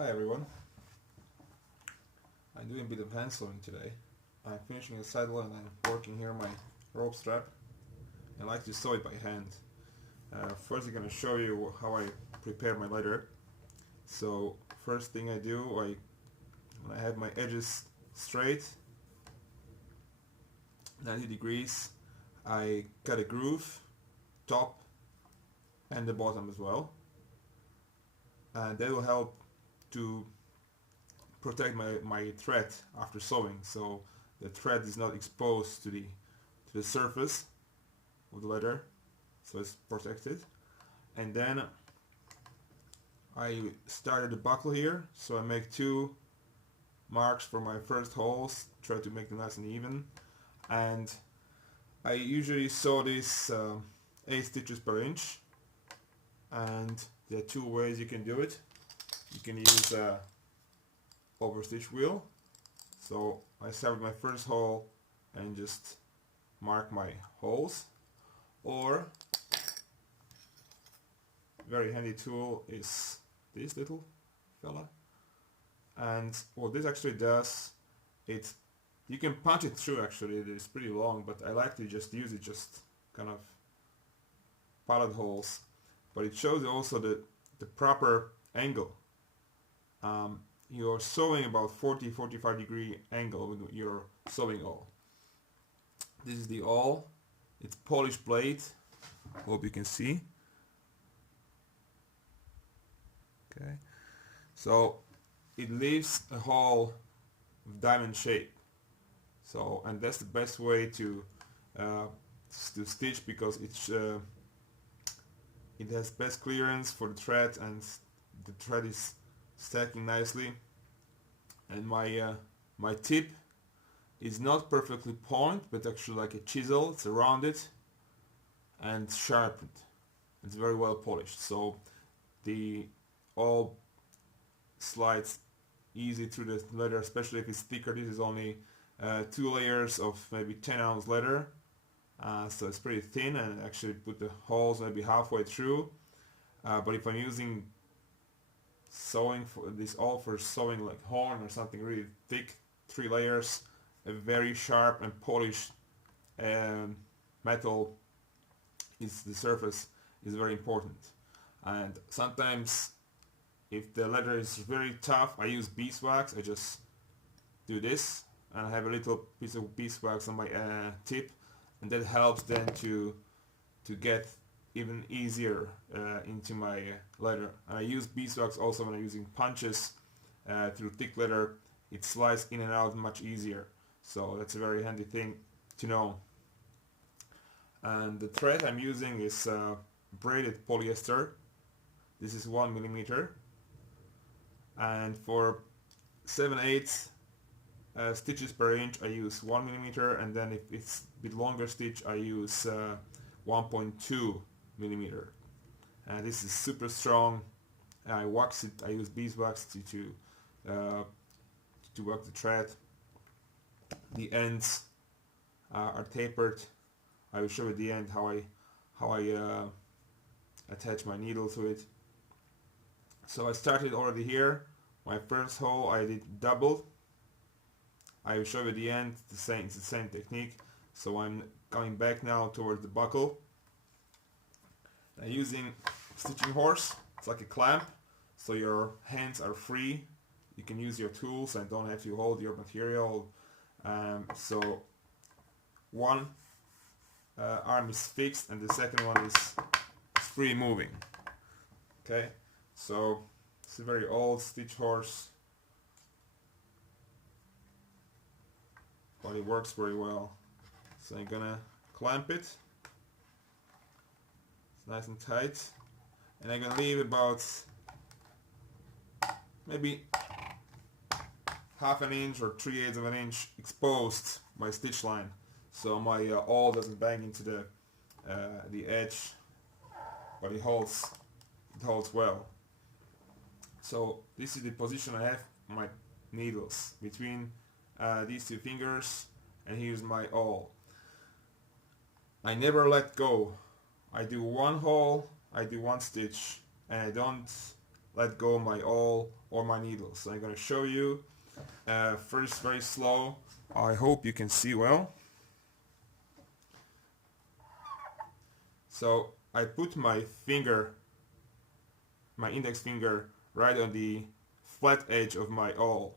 Hi everyone, I'm doing a bit of hand sewing today. I'm finishing a saddle and I'm working here my rope strap. I like to sew it by hand. First I'm going to show you how I prepare my leather. So first thing I do, when I have my edges straight, 90 degrees, I cut a groove, top and the bottom as well. And that will help to protect my thread after sewing, so the thread is not exposed to the surface of the leather, so it's protected. And then I started the buckle here, so I make two marks for my first holes, try to make them nice and even, and I usually sew this 8 stitches per inch, and there are two ways you can do it. You can use overstitch wheel. So I start with my first hole and just mark my holes, or very handy tool is this little fella, and what this actually does, you can punch it through. Actually it is pretty long, but I like to just use it just kind of pilot holes, but it shows you also the proper angle. You're sewing about 40-45 degree angle with your sewing awl. This is the awl. It's polished blade. Hope you can see. Okay. So it leaves a hole with diamond shape. So, and that's the best way to stitch, because it has best clearance for the thread, and the thread is stacking nicely. And my tip is not perfectly point, but actually like a chisel. It's rounded and sharpened. It's very well polished, so the all slides easy through the leather, especially if it's thicker. This is only 2 layers of maybe 10-ounce leather, so it's pretty thin, and actually put the holes maybe halfway through. But if I'm using sewing for this, all for sewing like horn or something really thick, 3 layers, a very sharp and polished metal is the surface is very important. And sometimes if the leather is very tough, I use beeswax. I just do this, and I have a little piece of beeswax on my tip, and that helps then to get even easier into my leather. And I use beeswax also when I'm using punches through thick leather. It slides in and out much easier, so that's a very handy thing to know. And the thread I'm using is braided polyester. This is 1 millimeter, and for 7/8 stitches per inch I use 1 millimeter, and then if it's a bit longer stitch I use 1.2 millimeter. This is super strong. I wax it. I use beeswax to work the thread. The ends are tapered. I will show you at the end how I attach my needle to it. So I started already here. My first hole I did double. I will show you at the end it's the same technique. So I'm coming back now towards the buckle. Using stitching horse, it's like a clamp, so your hands are free. You can use your tools and don't have to hold your material. So one arm is fixed and the second one is free moving. Okay, so it's a very old stitch horse, but it works very well. So I'm gonna clamp it. Nice and tight, and I'm gonna leave about maybe half an inch or 3/8 of an inch exposed my stitch line, so my awl doesn't bang into the edge, but it holds well. So this is the position I have my needles between these two fingers, and here's my awl. I never let go. I do one hole, I do one stitch, and I don't let go my awl or my needles. So I'm going to show you first very slow. I hope you can see well. So I put my finger, my index finger, right on the flat edge of my awl,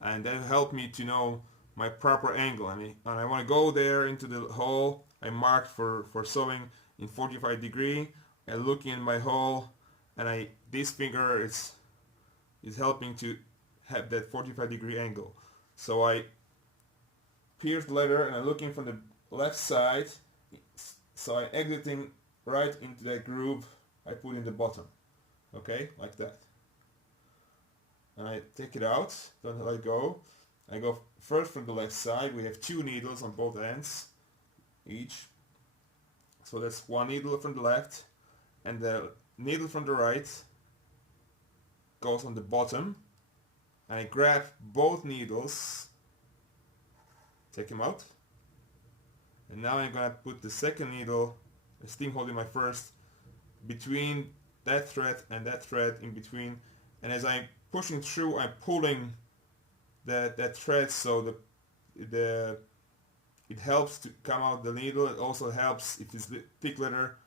and that helped me to know my proper angle. And I want to go there into the hole I marked for sewing in 45 degree. I look in my hole, and this finger is helping to have that 45 degree angle. So I pierce the leather and I'm looking from the left side, so I'm exiting right into that groove I put in the bottom. Okay, like that. And I take it out, don't let go. I go first from the left side. We have 2 needles on both ends each. So that's 1 needle from the left, and the needle from the right goes on the bottom. And I grab both needles, take them out, and now I'm gonna put the second needle, still holding my first, between that thread and that thread in between. And as I'm pushing through, I'm pulling that thread, so it helps to come out the needle. It also helps if it's thick leather,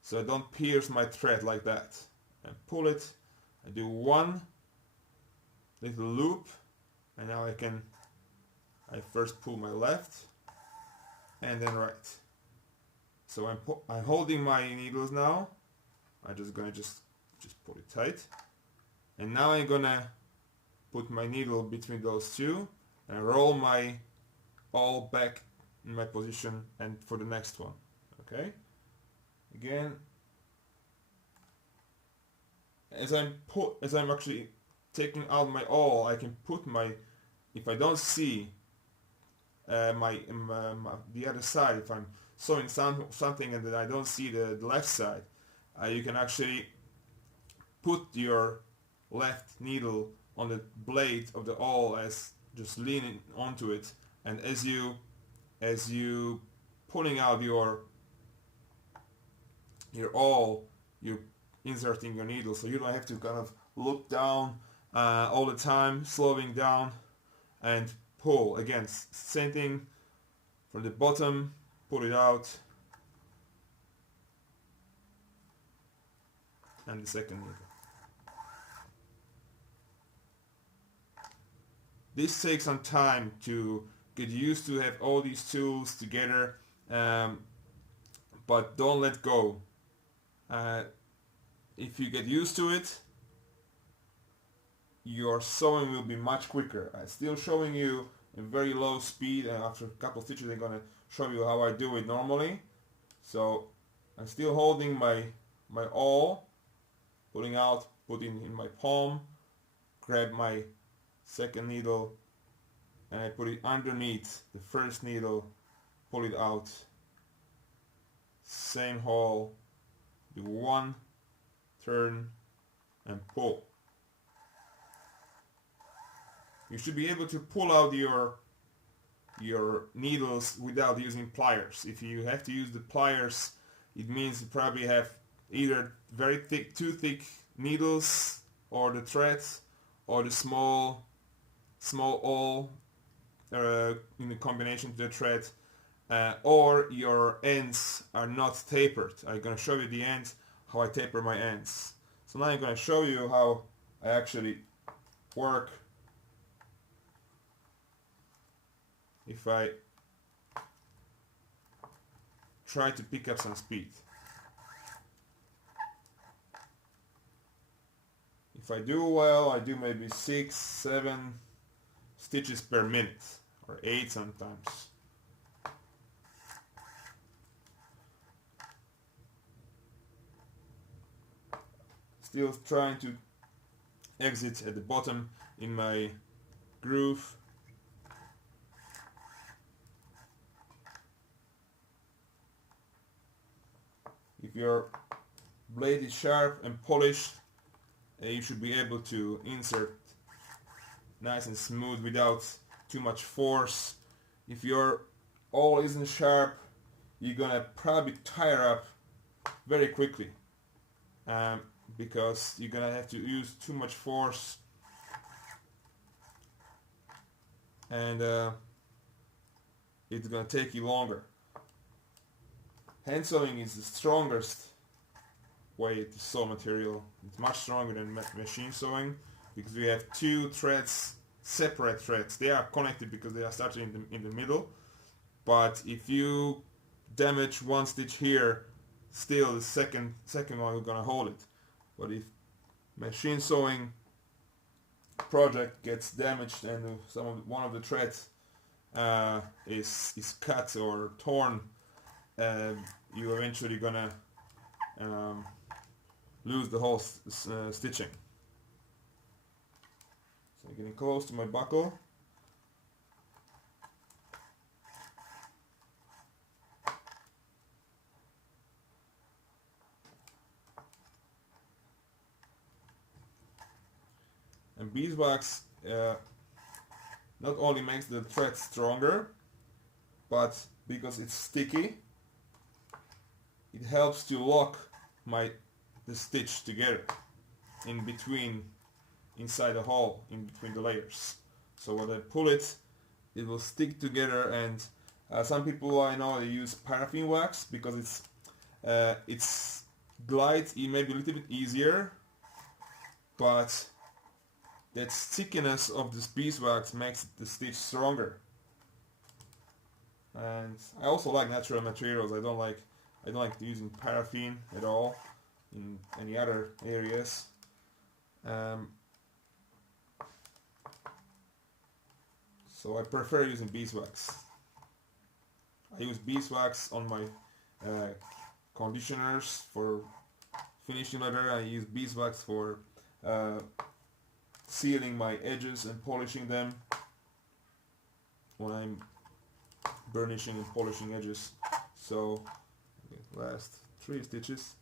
so I don't pierce my thread like that. I pull it, I do 1 little loop, and now I first pull my left and then right. So I'm holding my needles now. I'm just gonna just pull it tight, and now I'm gonna put my needle between those 2 and roll my awl back in my position and for the next one. Okay, again, as I'm actually taking out my awl, I can put my, if I don't see the other side, if I'm sewing something and then I don't see the left side, you can actually put your left needle on the blade of the awl, as just leaning onto it, and as you pulling out your awl, you're inserting your needle, so you don't have to kind of look down all the time, slowing down and pull. Again, same thing from the bottom, pull it out, and the second needle. This takes some time to get used to, have all these tools together, but don't let go. If you get used to it, your sewing will be much quicker. I'm still showing you a very low speed, and after a couple of stitches I'm gonna show you how I do it normally. So I'm still holding my awl, pulling out, putting in my palm, grab my second needle, and I put it underneath the first needle, pull it out, same hole, do 1 turn and pull. You should be able to pull out your needles without using pliers. If you have to use the pliers, it means you probably have either very thick, too thick needles, or the threads, or the small awl in a combination to the thread, or your ends are not tapered. I'm going to show you the ends, how I taper my ends. So now I'm going to show you how I actually work. If I try to pick up some speed. If I do well, I do maybe 6, 7 stitches per minute, or 8 sometimes. Still trying to exit at the bottom in my groove. If your blade is sharp and polished, you should be able to insert nice and smooth without too much force. If your awl isn't sharp, you're gonna probably tire up very quickly. because you're gonna have to use too much force, and it's gonna take you longer. Hand sewing is the strongest way to sew material. It's much stronger than machine sewing because we have two threads, separate threads. They are connected because they are started in the middle, but if you damage one stitch here, still the second one is gonna hold it. But if machine sewing project gets damaged and one of the threads is cut or torn, you eventually gonna lose the whole stitching. So I'm getting close to my buckle. And beeswax not only makes the thread stronger, but because it's sticky, it helps to lock the stitch together inside the hole, in between the layers. So when I pull it, it will stick together. And some people I know, they use paraffin wax because it's glides maybe a little bit easier, but that stickiness of this beeswax makes the stitch stronger. And I also like natural materials. I don't like using paraffin at all in any other areas. So I prefer using beeswax. I use beeswax on my conditioners for finishing leather. I use beeswax for sealing my edges and polishing them when I'm burnishing and polishing edges. So last 3 stitches.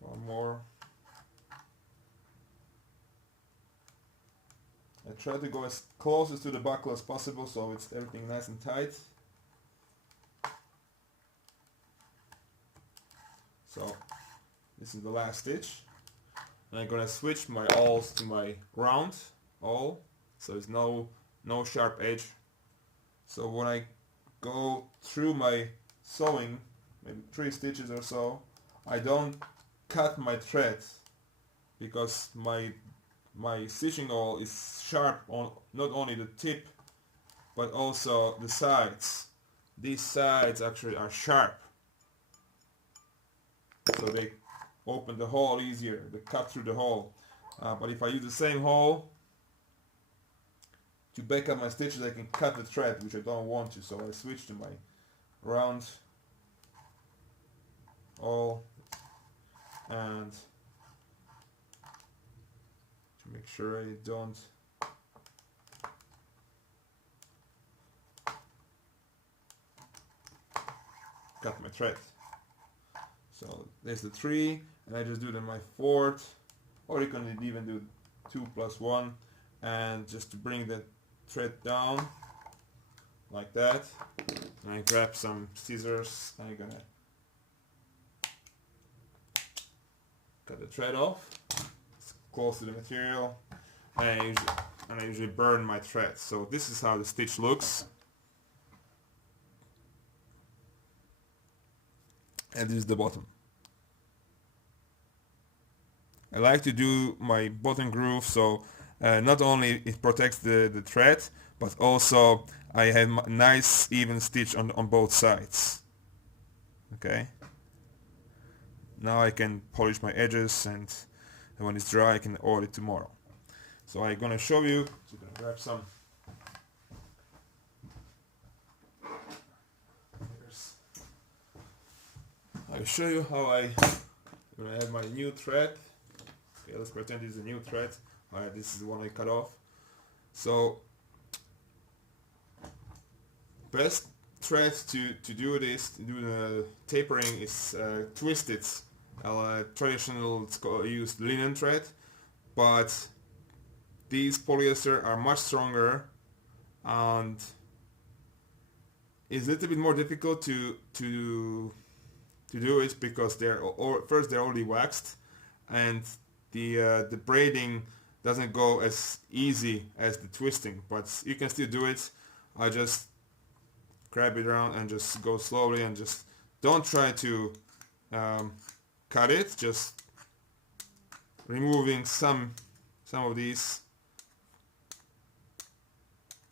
One more. I try to go as closest to the buckle as possible so it's everything nice and tight. So this is the last stitch. And I'm gonna switch my awls to my round awl, so there's no sharp edge. So when I go through my sewing, maybe 3 stitches or so, I don't cut my thread because my stitching awl is sharp on not only the tip but also the sides. These sides actually are sharp, so they open the hole easier, they cut through the hole. But if I use the same hole to back up my stitches, I can cut the thread, which I don't want to, so I switch to my round awl, and to make sure I don't cut my thread. So there's the 3, and I just do then my 4th, or you can even do 2 plus 1, and just to bring the thread down like that. And I grab some scissors and I'm gonna cut the thread off. It's close to the material, and I usually burn my thread. So this is how the stitch looks. And this is the bottom. I like to do my bottom groove so not only it protects the thread, but also I have nice even stitch on both sides. Okay. Now I can polish my edges, and when it's dry I can oil it tomorrow. So I'm gonna show you. So I'm gonna grab some. I'll show you how when I have my new thread. Okay, let's pretend this is a new thread. Alright, this is the one I cut off. So best thread to do this, to do the tapering, is twisted. Traditional used linen thread, but these polyester are much stronger and it's a little bit more difficult to do it because they're already waxed, and the braiding doesn't go as easy as the twisting, but you can still do it. I just grab it around and just go slowly and just don't try to cut it, just removing some of these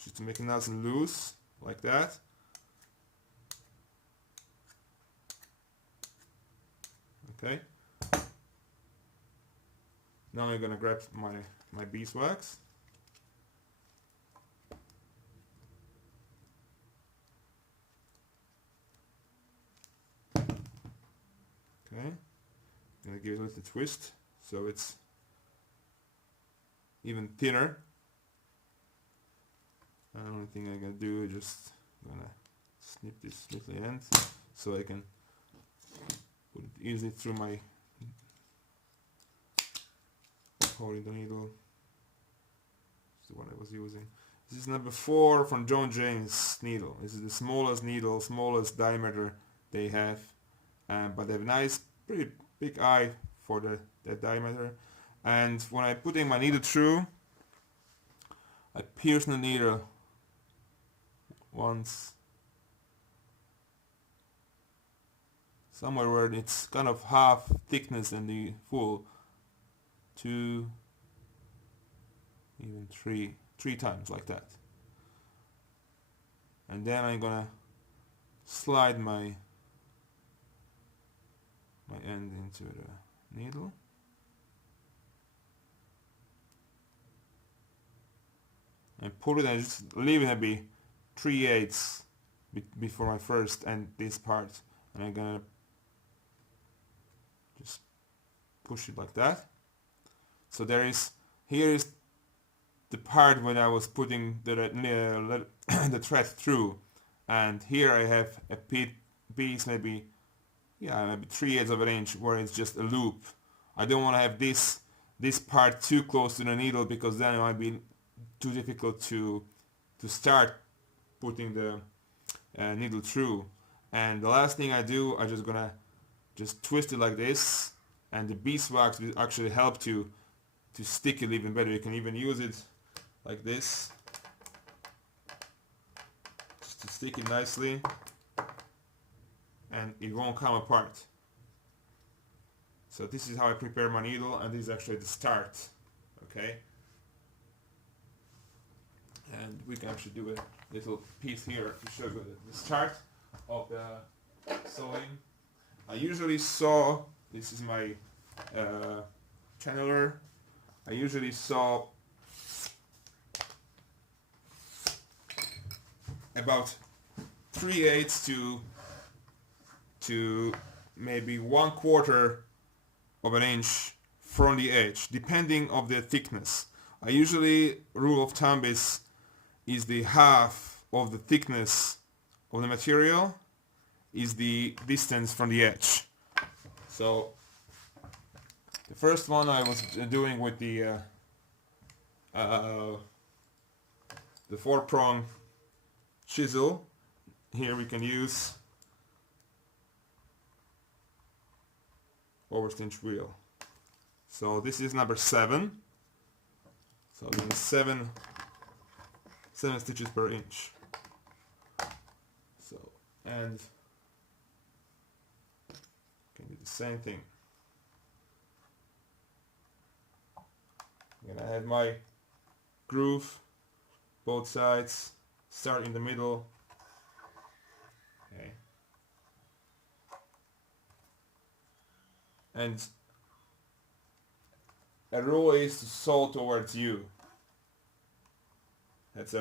just to make it nice and loose like that. Okay. Now I'm gonna grab my beeswax. Okay. Gonna give it a little twist so it's even thinner. The only thing I'm gonna do is just gonna snip this little end so I can put it easily through my holding the needle. This is the one I was using. This is number 4 from John James needle. This is the smallest needle, smallest diameter they have, but they have a nice, pretty big eye for that diameter. And when I put in my needle through, I pierce the needle once, somewhere where it's kind of half thickness than the full, 2, even 3 times like that. And then I'm gonna slide my end into the needle. And pull it and just leave it maybe 3/8 before my first end this part, and I'm gonna just push it like that. So here is the part when I was putting the thread through, and here I have a piece maybe 3/8 of an inch where it's just a loop. I don't want to have this part too close to the needle because then it might be too difficult to start putting the needle through. And the last thing I do, I'm just gonna twist it like this, and the beeswax will actually help to stick it even better. You can even use it like this just to stick it nicely, and it won't come apart. So this is how I prepare my needle, and this is actually the start. Okay. And we can actually do a little piece here to show you the start of the sewing. I usually sew, this is my channeler, I usually sew about 3/8 to maybe 1/4 of an inch from the edge, depending of the thickness. I usually, rule of thumb is the half of the thickness of the material is the distance from the edge. So the first one I was doing with the 4-prong chisel. Here we can use overstitch wheel. So this is number 7. So this is 7 stitches per inch. So, and can do the same thing. I'm gonna have my groove, both sides, start in the middle. Okay. And a rule is to sew towards you. That's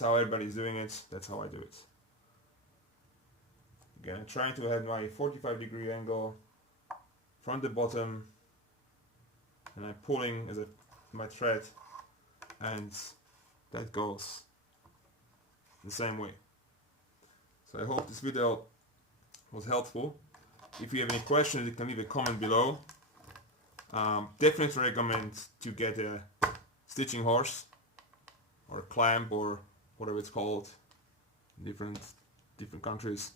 how everybody's doing it. That's how I do it. Again, I'm trying to have my 45-degree angle from the bottom, and I'm pulling my thread, and that goes the same way. So I hope this video was helpful. If you have any questions, you can leave a comment below. Definitely recommend to get a stitching horse or clamp or whatever it's called in different countries.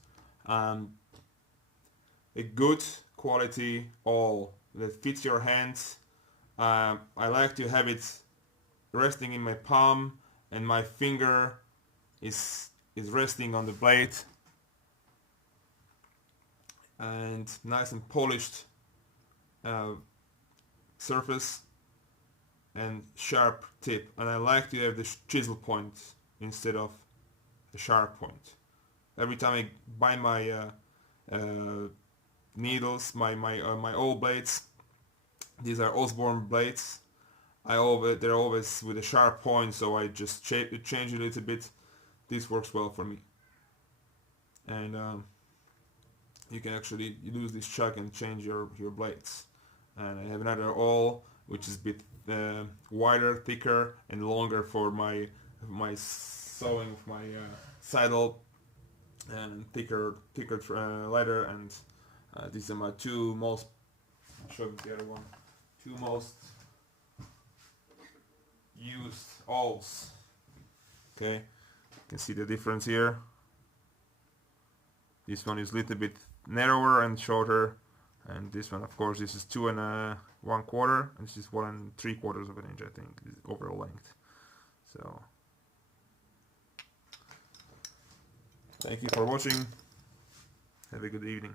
A good quality awl that fits your hands. I like to have it resting in my palm and my finger is resting on the blade, and nice and polished surface and sharp tip. And I like to have the chisel point instead of a sharp point. Every time I buy my needles, my old blades, these are Osborne blades, they're always with a sharp point, so I just change it a little bit. This works well for me. And you can actually use this chuck and change your blades. And I have another awl which is a bit wider, thicker and longer for my sewing of my saddle, and thicker leather. And these are my two most, I'll show you the other one, two most used awls. Okay, you can see the difference here. This one is a little bit narrower and shorter, and this one, of course, this is 2 1/4, and this is 1 3/4 of an inch, I think, is overall length. So thank you for watching. Have a good evening.